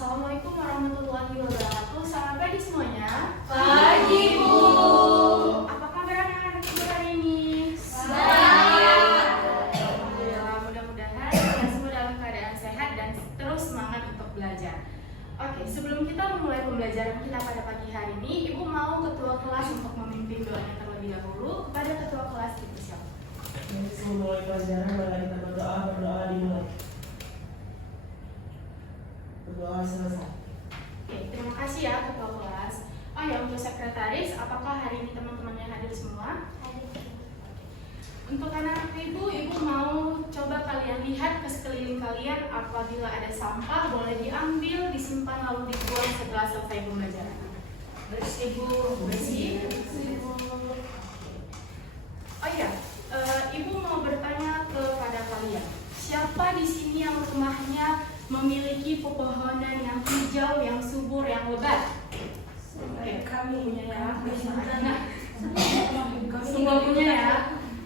Assalamualaikum warahmatullahi wabarakatuh. Selamat pagi semuanya. Pagi, Bu. Apa kabar anak-anak ibu hari ini? Baik. Alhamdulillah, mudah-mudahan kita semua dalam keadaan sehat dan terus semangat untuk belajar. Oke, sebelum kita memulai pembelajaran kita pada pagi hari ini, Ibu mau ketua kelas untuk memimpin doanya terlebih dahulu. Kepada ketua kelas dipersilakan. Sebelum mulai pelajaran, mari kita berdoa dimulai. Berdoa selesai. Oke, terima kasih ya ketua kelas. Oh ya, untuk sekretaris, apakah hari ini teman-temannya hadir semua? Untuk anak-anak ibu mau coba kalian lihat ke sekeliling kalian. Apabila ada sampah, boleh diambil, disimpan, lalu dibuang setelah selesai pembelajaran. Bersih, Bu. Bersih. Oh iya, ibu mau bertanya kepada kalian. Siapa di sini yang rumahnya memiliki pepohonan yang hijau, yang subur, yang lebat? Oke, kami punya ya. Semua punya ya.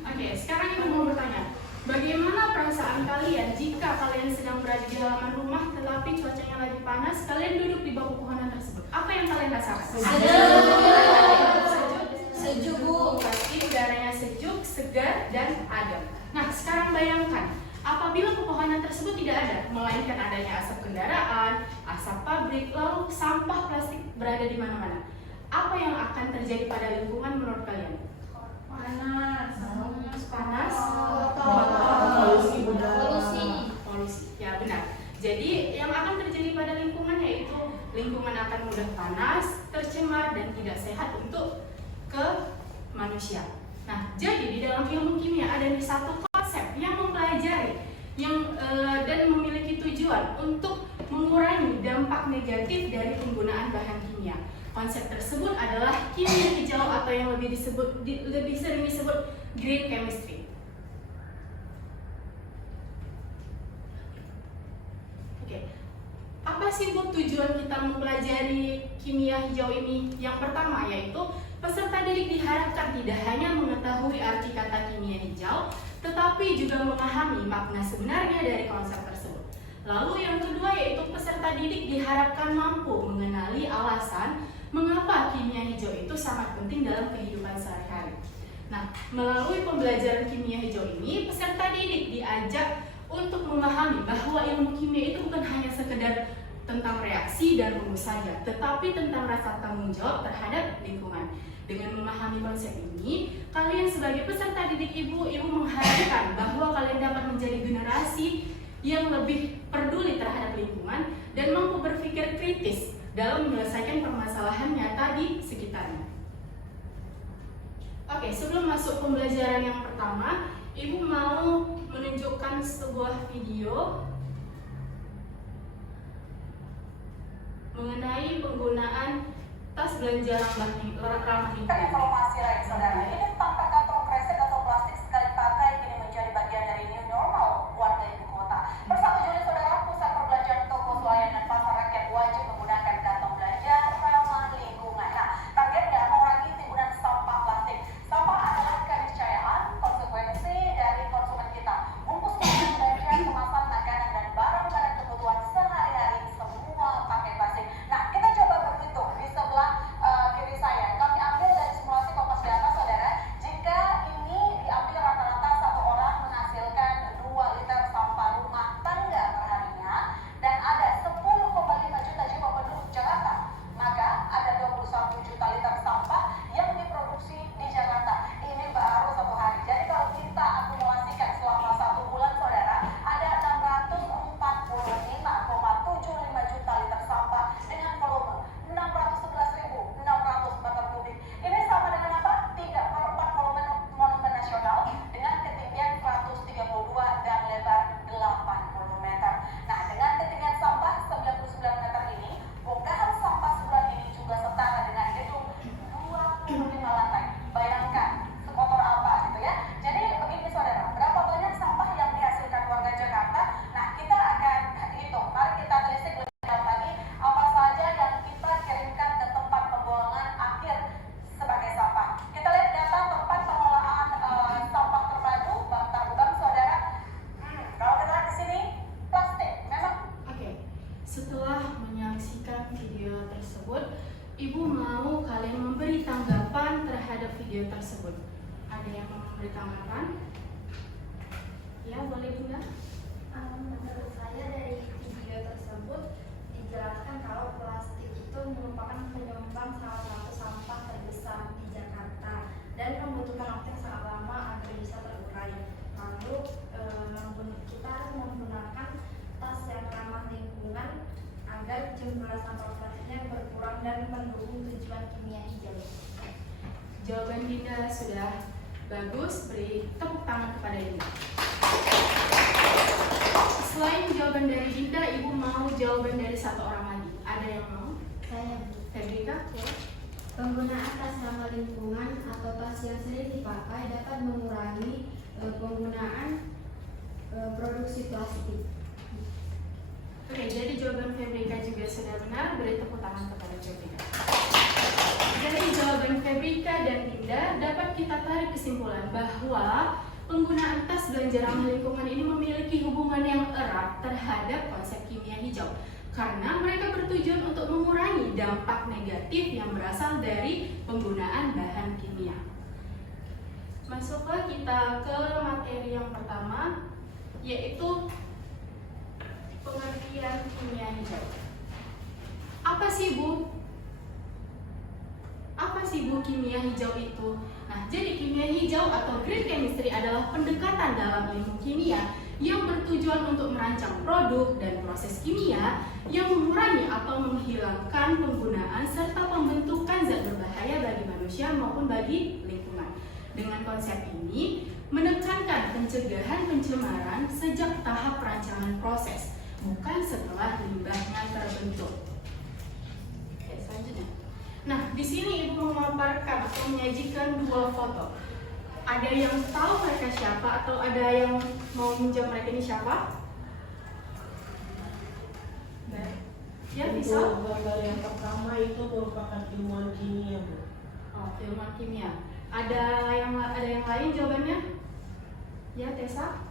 Oke, sekarang ibu mau bertanya, bagaimana perasaan kalian jika kalian sedang berada di halaman rumah tetapi cuacanya lagi panas, kalian duduk di bawah pepohonan tersebut? Apa yang kalian rasakan? Sejuk, Bu. Pasti udaranya sejuk, segar, dan adem. Nah, sekarang bayangkan, apabila pepohonan tersebut tidak ada, melainkan adanya asap kendaraan, asap pabrik, lalu sampah plastik berada di mana-mana. Apa yang akan terjadi pada lingkungan menurut kalian? Panas, polusi. Ya benar. Jadi yang akan terjadi pada lingkungan yaitu lingkungan akan mudah panas, tercemar, dan tidak sehat untuk ke manusia. Nah, jadi di dalam ilmu kimia ada satu konsep yang mempelajari dan memiliki tujuan untuk mengurangi dampak negatif dari penggunaan bahan kimia. Konsep tersebut adalah kimia hijau atau yang lebih sering disebut green chemistry. Oke. Apa sih Bu tujuan kita mempelajari kimia hijau ini? Yang pertama yaitu peserta didik diharapkan tidak hanya mengetahui arti kata kimia hijau, tetapi juga memahami makna sebenarnya dari konsep tersebut. Lalu yang kedua yaitu peserta didik diharapkan mampu mengenali alasan mengapa kimia hijau itu sangat penting dalam kehidupan sehari-hari. Nah, melalui pembelajaran kimia hijau ini, peserta didik diajak untuk memahami bahwa ilmu kimia itu bukan hanya sekedar tentang reaksi dan rumus saja, tetapi tentang rasa tanggung jawab terhadap lingkungan. Dengan memahami konsep ini, kalian sebagai peserta didik ibu mengharapkan bahwa kalian dapat menjadi generasi yang lebih peduli terhadap lingkungan dan mampu berpikir kritis dalam menyelesaikan permasalahan nyata di sekitarnya. Oke, sebelum masuk pembelajaran yang pertama, ibu mau menunjukkan sebuah video mengenai penggunaan tas belanja ramah lingkungan. Informasi lain, saudara, ini tentang kantong kresek atau plastik sekali pakai kini menjadi bagian dari new normal warga ibu kota. Per 1 Juli, saudara, pusat perbelanjaan toko swalayan dan pasar rakyat wajib menggunakan kantong belanja ramah lingkungan. Nah, targetnya mengurangi timbunan sampah plastik. Sampah adalah keniscayaan, konsekuensi dari konsumen kita. Bungkus makanan belanja, kemasan makanan dan barang-barang kebutuhan sehari-hari semua pakai plastik. Nah, kita coba berhitung di sebelah kiri saya. Kami ambil dari simulasi Kompas Data, saudara. menyaksikan video tersebut, Ibu mau kalian memberi tanggapan terhadap video tersebut. Ada yang mau memberi tanggapan? Ya, boleh Bunda. Menurut saya dari video tersebut dijelaskan kalau plastik itu merupakan penyumbang salah satu sampah terbesar di Jakarta dan membutuhkan waktu yang sangat lama agar bisa terurai. Lalu kita harus menggunakan tas yang ramah lingkungan agar jumlah sampah plastiknya berkurang dan mendukung tujuan kimia hijau. Jawaban Dinda sudah bagus, beri tepuk tangan kepada Dinda. Selain jawaban dari Dinda, Ibu mau jawaban dari satu orang lagi. Ada yang mau? Saya Febrika, ya? Penggunaan tas ramah lingkungan atau tas yang sering dipakai dapat mengurangi penggunaan produksi plastik. Oke, jadi jawaban Febrika juga sudah benar. Beri tepuk tangan kepada Febrika. Dari jawaban Febrika dan Dinda dapat kita tarik kesimpulan bahwa penggunaan tas belanja ramah lingkungan ini memiliki hubungan yang erat terhadap konsep kimia hijau karena mereka bertujuan untuk mengurangi dampak negatif yang berasal dari penggunaan bahan kimia. Masuklah kita ke materi yang pertama, yaitu pengertian kimia hijau. Apa sih Bu? Apa sih Bu kimia hijau itu? Nah, jadi kimia hijau atau green chemistry adalah pendekatan dalam ilmu kimia yang bertujuan untuk merancang produk dan proses kimia yang mengurangi atau menghilangkan penggunaan serta pembentukan zat berbahaya bagi manusia maupun bagi lingkungan. Dengan konsep ini, menekankan pencegahan pencemaran sejak tahap perancangan proses, bukan setelah limbahnya terbentuk. Oke, selanjutnya. Nah, di sini Ibu memaparkan atau menyajikan dua foto. Ada yang tahu mereka siapa atau ada yang mau minjam mereka ini siapa? Ya, bisa. Untuk gambar yang pertama itu merupakan ilmuwan kimia, Bu. Oh, ilmuwan kimia. Ada yang lain jawabannya? Ya, Tessa?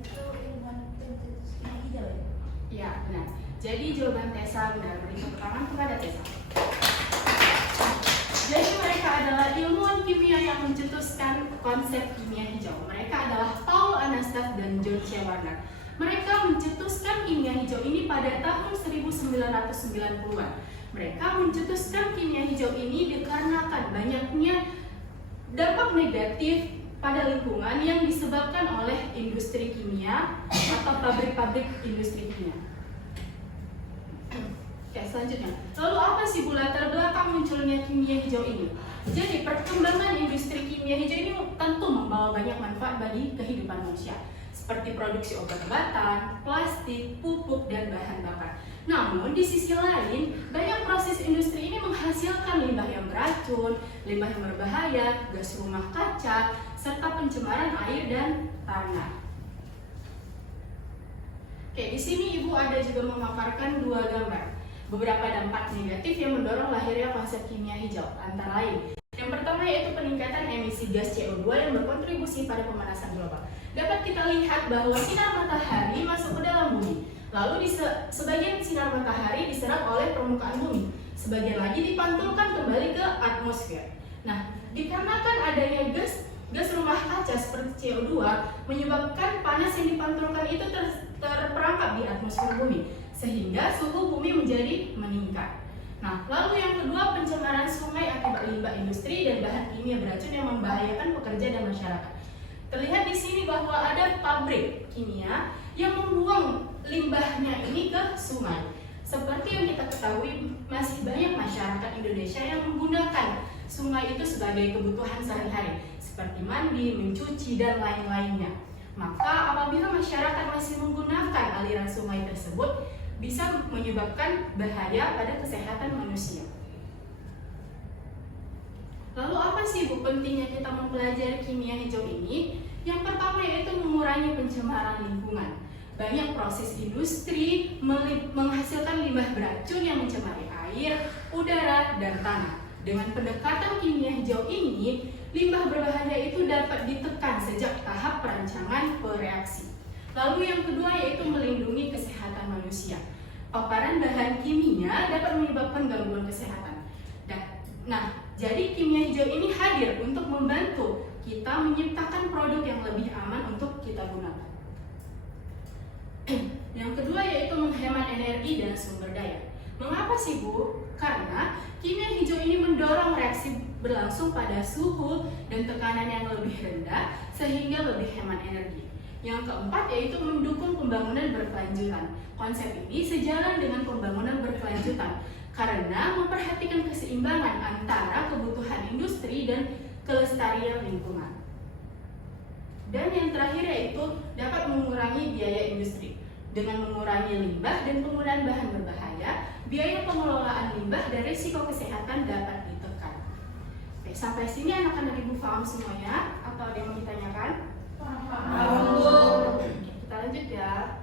Itu ilmuwan pencetus kimia hijau ya? Ya, benar. Jadi jawaban Tessa benar. Beri tepuk tangan kepada Tessa. Jadi mereka adalah ilmuwan kimia yang mencetuskan konsep kimia hijau. Mereka adalah Paul Anastas dan John C. Warner. Mereka mencetuskan kimia hijau ini pada tahun 1990-an. Mereka mencetuskan kimia hijau ini dikarenakan banyaknya dampak negatif pada lingkungan yang disebabkan oleh industri kimia atau pabrik-pabrik industri kimia. Oke, selanjutnya. Lalu apa sih Bu latar belakang munculnya kimia hijau ini? Jadi perkembangan industri kimia hijau ini tentu membawa banyak manfaat bagi kehidupan manusia, seperti produksi obat-obatan, plastik, pupuk, dan bahan bakar. Namun di sisi lain, banyak proses industri ini menghasilkan limbah yang beracun, limbah yang berbahaya, gas rumah kaca, serta pencemaran air dan tanah. Oke, di sini Ibu ada juga memaparkan dua gambar. Beberapa dampak negatif yang mendorong lahirnya konsep kimia hijau, antara lain. Yang pertama yaitu peningkatan emisi gas CO2 yang berkontribusi pada pemanasan global. Dapat kita lihat bahwa sinar matahari masuk ke dalam bumi. Lalu sebagian sinar matahari diserap oleh permukaan bumi. Sebagian lagi dipantulkan kembali ke atmosfer. Nah, dikarenakan adanya gas rumah kaca seperti CO2 menyebabkan panas yang dipantulkan itu terperangkap di atmosfer bumi, sehingga suhu bumi menjadi meningkat. Nah, lalu yang kedua, pencemaran sungai akibat limbah industri dan bahan kimia beracun yang membahayakan pekerja dan masyarakat. Terlihat di sini bahwa ada pabrik kimia yang membuang limbahnya ini ke sungai. Seperti yang kita ketahui, masih banyak masyarakat Indonesia yang menggunakan sungai itu sebagai kebutuhan sehari-hari, seperti mandi, mencuci, dan lain-lainnya. Maka apabila masyarakat masih menggunakan aliran sungai tersebut, bisa menyebabkan bahaya pada kesehatan manusia. Lalu apa sih Bu pentingnya kita mempelajari kimia hijau ini? Yang pertama yaitu mengurangi pencemaran lingkungan. Banyak proses industri menghasilkan limbah beracun yang mencemari air, udara, dan tanah. Dengan pendekatan kimia hijau ini, limbah berbahaya itu dapat ditekan sejak tahap perancangan pereaksi. Lalu yang kedua yaitu melindungi kesehatan manusia. paparan bahan kimia dapat menyebabkan gangguan kesehatan. Nah, jadi kimia hijau ini hadir untuk membantu kita menciptakan produk yang lebih aman untuk kita gunakan. Yang kedua yaitu menghemat energi dan sumber daya. Mengapa sih Bu? Karena kimia hijau ini mendorong reaksi berlangsung pada suhu dan tekanan yang lebih rendah sehingga lebih hemat energi. Yang keempat yaitu mendukung pembangunan berkelanjutan. Konsep ini sejalan dengan pembangunan berkelanjutan karena memperhatikan keseimbangan antara kebutuhan industri dan kelestarian lingkungan. Dan yang terakhir yaitu dapat mengurangi biaya industri. Dengan mengurangi limbah dan penggunaan bahan berbahaya, biaya pengelolaan limbah dan risiko kesehatan dapat ditekan. Oke, sampai sini anak-anak Ibu paham semuanya? Atau ada yang mau ditanyakan? Oke, kita lanjut ya.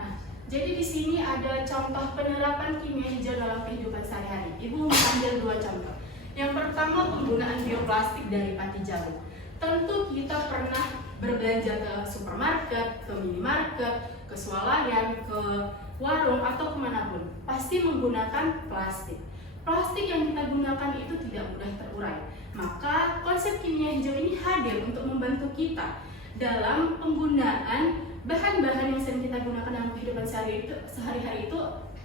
Nah, jadi di sini ada contoh penerapan kimia hijau dalam kehidupan sehari-hari. Ibu mengambil 2 contoh. Yang pertama penggunaan bioplastik dari pati jagung. Tentu kita pernah berbelanja ke supermarket, ke minimarket, ke swalayan, ke warung atau kemanapun, pasti menggunakan plastik. Plastik yang kita gunakan itu tidak mudah terurai. Maka konsep kimia hijau ini hadir untuk membantu kita dalam penggunaan bahan-bahan yang sering kita gunakan dalam kehidupan sehari-hari itu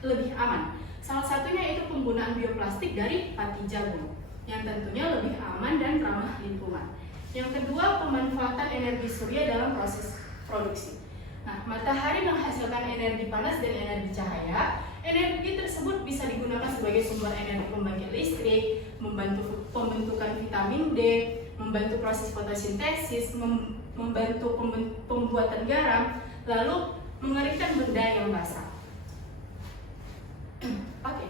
lebih aman. Salah satunya itu penggunaan bioplastik dari pati jagung yang tentunya lebih aman dan ramah lingkungan. Yang kedua, pemanfaatan energi surya dalam proses produksi. Nah, matahari menghasilkan energi panas dan energi cahaya. Energi tersebut bisa digunakan sebagai sumber energi pembangkit listrik, membantu pembentukan vitamin D, membantu proses fotosintesis, membantu pembuatan garam, lalu mengeringkan benda yang basah. Oke,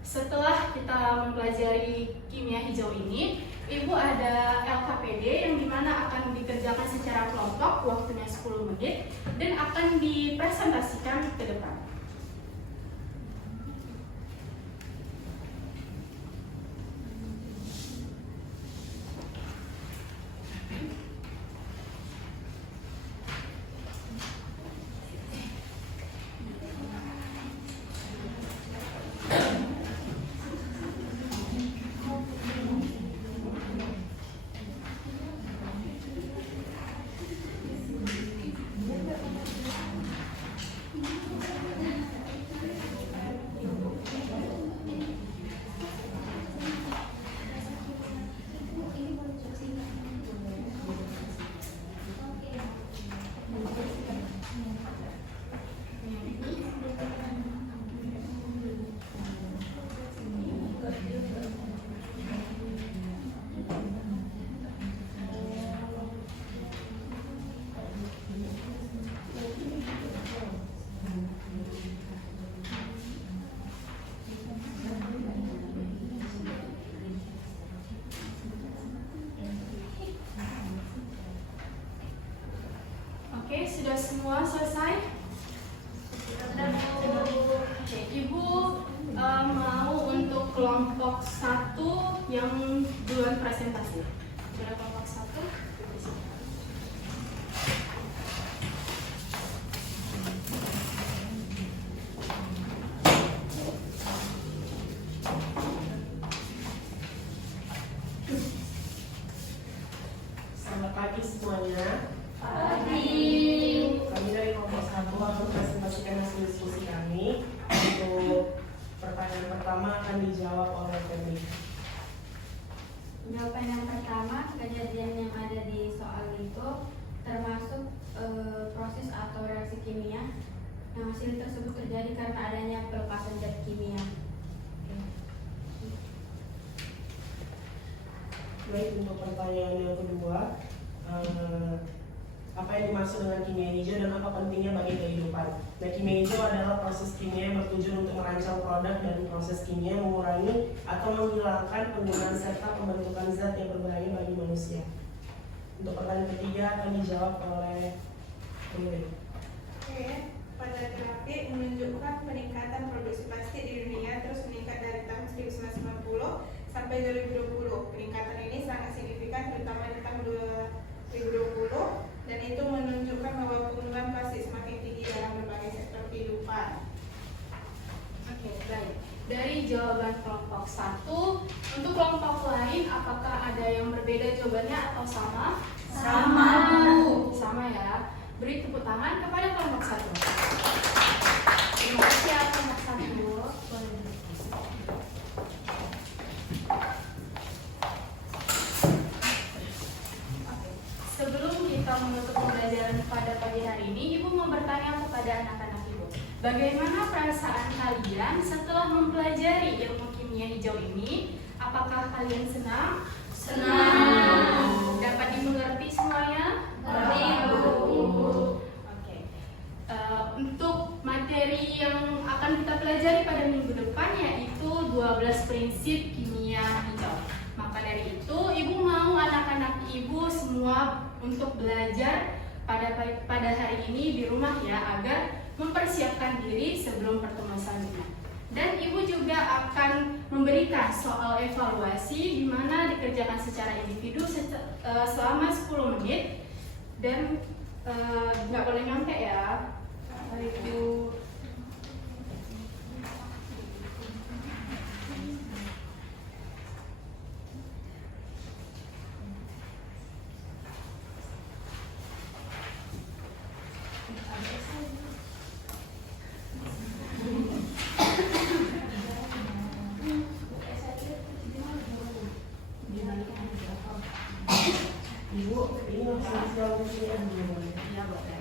setelah kita mempelajari kimia hijau ini, Ibu ada LKPD yang dimana akan dikerjakan secara kelompok, waktunya 10 menit, dan akan dipresentasikan ke depan. Oke, sudah semua selesai? Oke, Ibu mau untuk kelompok 1 yang duluan presentasi. Sudah kelompok 1? Selamat pagi semuanya. Pagi. Kami dari kelompok 1 akan presentasikan hasil diskusi kami. Untuk pertanyaan pertama akan dijawab oleh Febri. Jawaban yang pertama, kejadian yang ada di soal itu termasuk proses atau reaksi kimia yang hasil tersebut terjadi karena adanya pelepasan zat kimia. Baik, untuk pertanyaan yang kedua, apa yang dimaksud dengan kimia hijau dan apa pentingnya bagi kehidupan? Nah, kimia hijau adalah proses kimia yang bertujuan untuk merancang produk dan proses kimia mengurangi atau menghilangkan penggunaan serta pembentukan zat yang berbahaya bagi manusia. Untuk pertanyaan ketiga akan dijawab oleh Emily. Oke, pada grafik menunjukkan peningkatan produksi plastik di dunia terus meningkat dari tahun 1990 sampai 2020. Peningkatan ini sangat signifikan terutama di tahun 2020 dan itu menunjukkan bahwa penggunaan plastik semakin tinggi dalam berbagai sektor kehidupan. Baik, dari jawaban kelompok 1, untuk kelompok lain apakah ada yang berbeda jawabannya atau sama? Sama. Sama ya. Beri tepuk tangan kepada kelompok 1. Terima kasih ya kelompok 1. Boleh duduk. Oke. Sebelum kita menutup pembelajaran pada pagi hari ini, Ibu mau bertanya kepada anak-anak Ibu. Bagaimana perasaan kalian setelah mempelajari ilmu kimia hijau ini? Apakah kalian senang? Senang. Dapat dimengerti semuanya? Ngerti, Bu. Oke. Untuk materi yang akan kita pelajari pada minggu depan yaitu 12 prinsip kimia hijau. Maka dari itu, Ibu mau anak-anak Ibu semua untuk belajar pada hari ini di rumah ya, agar mempersiapkan diri sebelum pertemuan selanjutnya. Dan Ibu juga akan memberikan soal evaluasi di mana dikerjakan secara individu selama 10 menit dan nggak boleh nyontek ya. Ibu Ibu, ini harus jawab ya. ya boleh.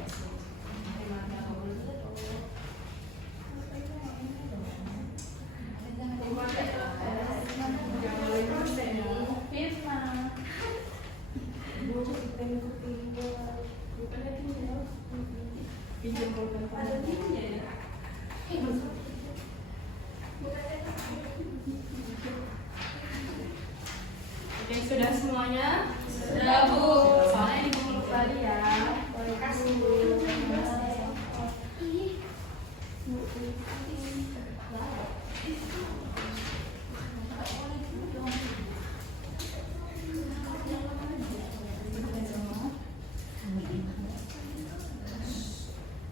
Pinjam pulpen kamu. Oke, sudah semuanya? Sudah, Bu. Soalnya di buku tadi ya. Terima kasih, Bu.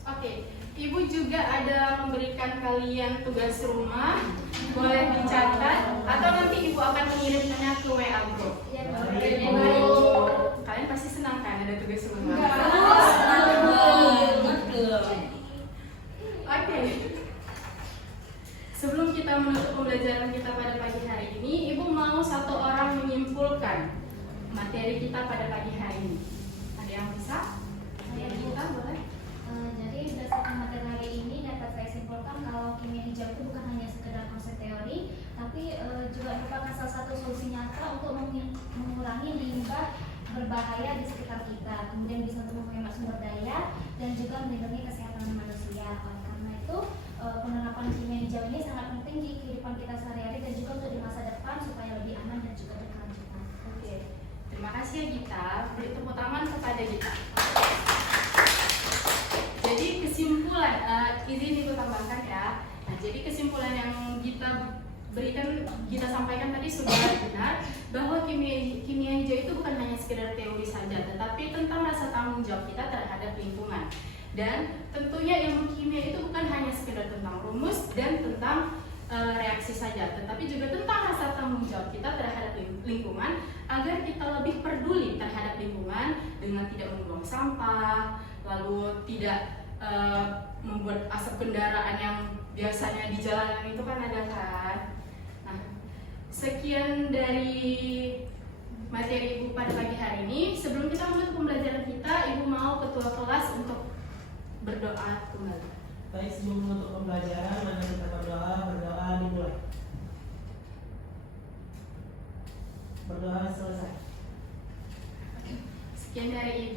Oke, Ibu juga ada memberikan kalian tugas rumah. Boleh dicatat atau nanti Ibu akan mengirimnya ke WA group. Kalian pasti senang kan ada tugas rumah? Oke. Sebelum kita menutup pembelajaran kita pada pagi hari ini, Ibu mau satu orang menyimpulkan materi kita pada pagi hari ini. Ada yang bisa? Dari kita boleh? Jadi berdasarkan materi hari ini dapat saya simpulkan kalau kimia hijau itu bukan hanya sekedar konsep teori, tapi juga merupakan salah satu solusi nyata untuk mengurangi limbah berbahaya di sekitar kita. Kemudian bisa untuk menghemat sumber daya dan juga melindungi kesehatan manusia. Oleh karena itu penerapan kimia hijau ini sangat penting di kehidupan kita sehari-hari dan juga untuk di masa depan supaya lebih aman dan juga berkelanjutan. Oke. Terima kasih ya Gita. Beri tepuk tangan kepada Gita. Jadi kesimpulan, izin Ibu tambahkan ya. Nah, jadi kesimpulan yang kita sampaikan tadi sudah benar bahwa kimia hijau itu bukan hanya sekedar teori saja, tetapi tentang rasa tanggung jawab kita terhadap lingkungan. Dan tentunya ilmu kimia itu bukan hanya sekedar tentang rumus dan tentang reaksi saja, tetapi juga tentang rasa tanggung jawab kita terhadap lingkungan agar kita lebih peduli terhadap lingkungan dengan tidak membuang sampah, lalu tidak membuat asap kendaraan yang biasanya di jalanan itu kan ada kan. Nah, sekian dari materi Ibu pada pagi hari ini. Sebelum kita menutup pembelajaran kita, Ibu mau ketua kelas untuk berdoa kembali. Baik, sebelum menutup pembelajaran, mari kita berdoa dimulai. Berdoa selesai. Sekian dari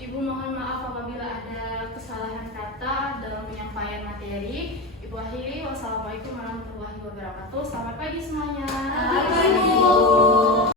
Ibu mohon maaf apabila ada kesalahan kata dalam penyampaian materi. Ibu akhiri, wassalamualaikum warahmatullahi wabarakatuh. Selamat pagi semuanya. Selamat pagi, Bu.